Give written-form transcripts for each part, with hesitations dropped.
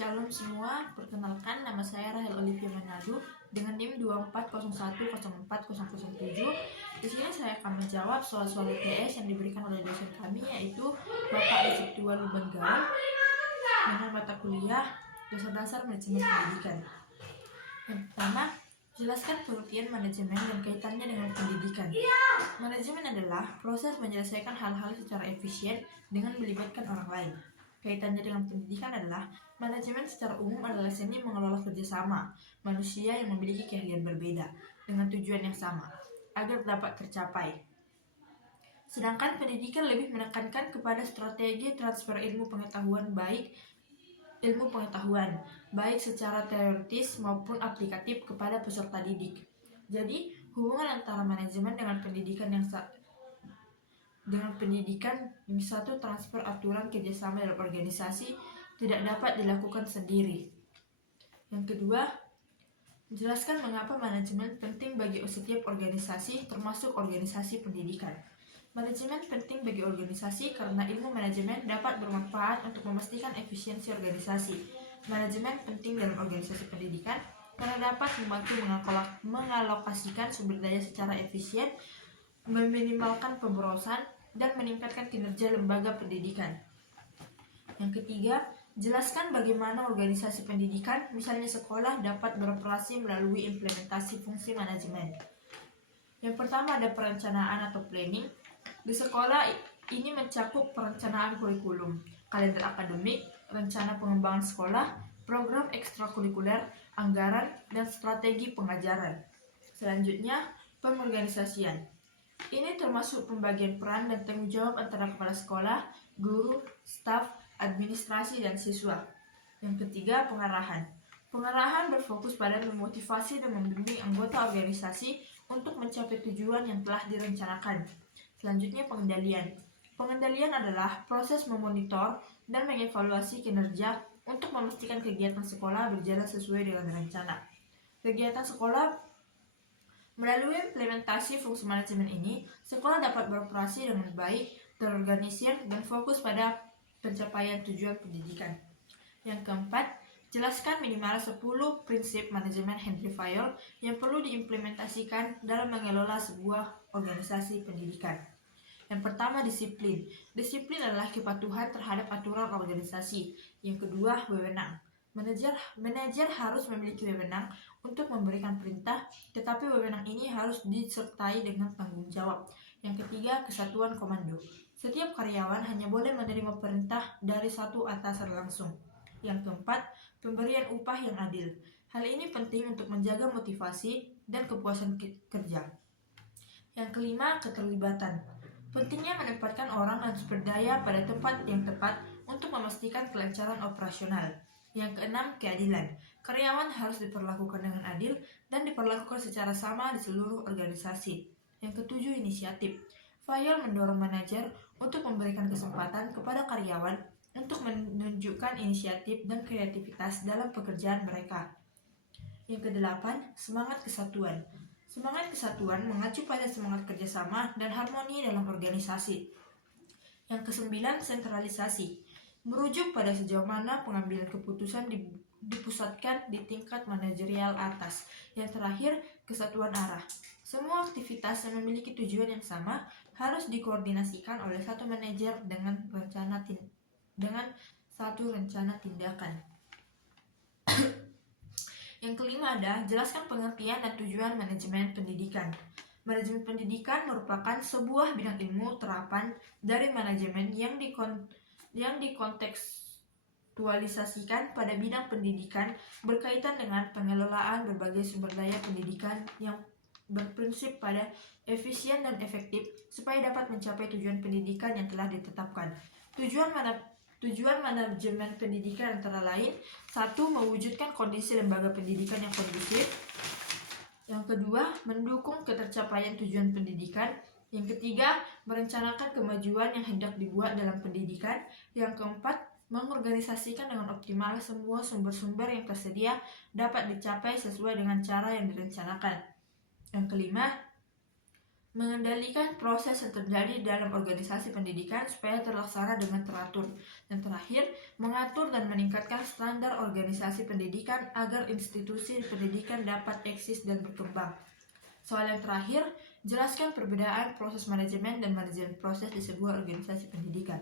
Shalom semua, perkenalkan nama saya Rahel Olivia Manado dengan NIM 24010407. Di sini saya akan menjawab soal-soal UTS yang diberikan oleh dosen kami, yaitu Bapak Resiptua Lubanggau dengan mata kuliah Dasar-Dasar Manajemen Pendidikan. Yang pertama, jelaskan pengertian manajemen dan kaitannya dengan pendidikan. Manajemen adalah proses menyelesaikan hal-hal secara efisien dengan melibatkan orang lain. Kaitannya dengan pendidikan adalah manajemen secara umum adalah seni mengelola kerjasama manusia yang memiliki keahlian berbeda dengan tujuan yang sama agar dapat tercapai. Sedangkan pendidikan lebih menekankan kepada strategi transfer ilmu pengetahuan baik secara teoritis maupun aplikatif kepada peserta didik. Jadi, hubungan antara manajemen dengan pendidikan yang satu transfer aturan kerjasama dalam organisasi tidak dapat dilakukan sendiri. Yang kedua, jelaskan mengapa manajemen penting bagi setiap organisasi, termasuk organisasi pendidikan. Manajemen penting bagi organisasi karena ilmu manajemen dapat bermanfaat untuk memastikan efisiensi organisasi. Manajemen penting dalam organisasi pendidikan karena dapat membantu mengalokasikan sumber daya secara efisien, meminimalkan pemborosan, dan meningkatkan kinerja lembaga pendidikan. Yang ketiga, jelaskan bagaimana organisasi pendidikan, misalnya sekolah, dapat beroperasi melalui implementasi fungsi manajemen. Yang pertama ada perencanaan atau planning. Di sekolah ini mencakup perencanaan kurikulum, kalender akademik, rencana pengembangan sekolah, program ekstrakurikuler, anggaran, dan strategi pengajaran. Selanjutnya, pengorganisasian. Ini termasuk pembagian peran dan tanggung jawab antara kepala sekolah, guru, staf, administrasi, dan siswa. Yang ketiga, pengarahan. Pengarahan berfokus pada memotivasi dan membimbing anggota organisasi untuk mencapai tujuan yang telah direncanakan. Selanjutnya, pengendalian. Pengendalian adalah proses memonitor dan mengevaluasi kinerja untuk memastikan kegiatan sekolah berjalan sesuai dengan rencana. Kegiatan sekolah melalui implementasi fungsi manajemen ini, sekolah dapat beroperasi dengan baik, terorganisir, dan fokus pada pencapaian tujuan pendidikan. Yang keempat, jelaskan minimal 10 prinsip manajemen Henry Fayol yang perlu diimplementasikan dalam mengelola sebuah organisasi pendidikan. Yang pertama, disiplin. Disiplin adalah kepatuhan terhadap aturan organisasi. Yang kedua, wewenang. Manajer harus memiliki wewenang untuk memberikan perintah, tetapi wewenang ini harus disertai dengan tanggung jawab. Yang ketiga, kesatuan komando. Setiap karyawan hanya boleh menerima perintah dari satu atasan langsung. Yang keempat, pemberian upah yang adil. Hal ini penting untuk menjaga motivasi dan kepuasan kerja. Yang kelima, keterlibatan. Pentingnya menempatkan orang dan sumber daya pada tempat yang tepat untuk memastikan kelancaran operasional. Yang keenam, keadilan. Karyawan harus diperlakukan dengan adil dan diperlakukan secara sama di seluruh organisasi. Yang ketujuh, inisiatif. Fayol mendorong manajer untuk memberikan kesempatan kepada karyawan untuk menunjukkan inisiatif dan kreativitas dalam pekerjaan mereka. Yang kedelapan, semangat kesatuan. Semangat kesatuan mengacu pada semangat kerjasama dan harmoni dalam organisasi. Yang kesembilan, sentralisasi. Merujuk pada sejauh mana pengambilan keputusan dipusatkan di tingkat manajerial atas. Yang terakhir, kesatuan arah. Semua aktivitas yang memiliki tujuan yang sama harus dikoordinasikan oleh satu manajer dengan satu rencana tindakan. Yang kelima ada, jelaskan pengertian dan tujuan manajemen pendidikan. Manajemen pendidikan merupakan sebuah bidang ilmu terapan dari manajemen yang dikontekstualisasikan pada bidang pendidikan berkaitan dengan pengelolaan berbagai sumber daya pendidikan yang berprinsip pada efisien dan efektif supaya dapat mencapai tujuan pendidikan yang telah ditetapkan. Tujuan manajemen pendidikan antara lain: 1. Mewujudkan kondisi lembaga pendidikan yang kondusif. Yang kedua, mendukung ketercapaian tujuan pendidikan. Yang ketiga, merencanakan kemajuan yang hendak dibuat dalam pendidikan. Yang keempat, mengorganisasikan dengan optimal semua sumber-sumber yang tersedia dapat dicapai sesuai dengan cara yang direncanakan. Yang kelima, mengendalikan proses yang terjadi dalam organisasi pendidikan supaya terlaksana dengan teratur. Dan terakhir, mengatur dan meningkatkan standar organisasi pendidikan agar institusi pendidikan dapat eksis dan berkembang. Soal yang terakhir, jelaskan perbedaan proses manajemen dan manajemen proses di sebuah organisasi pendidikan.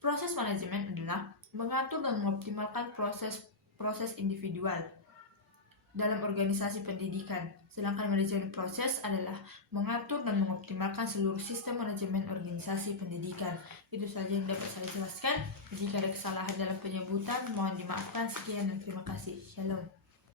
Proses manajemen adalah mengatur dan mengoptimalkan proses individual dalam organisasi pendidikan. Sedangkan manajemen proses adalah mengatur dan mengoptimalkan seluruh sistem manajemen organisasi pendidikan. Itu saja yang dapat saya jelaskan. Jika ada kesalahan dalam penyebutan, mohon dimaafkan. Sekian dan terima kasih. Shalom.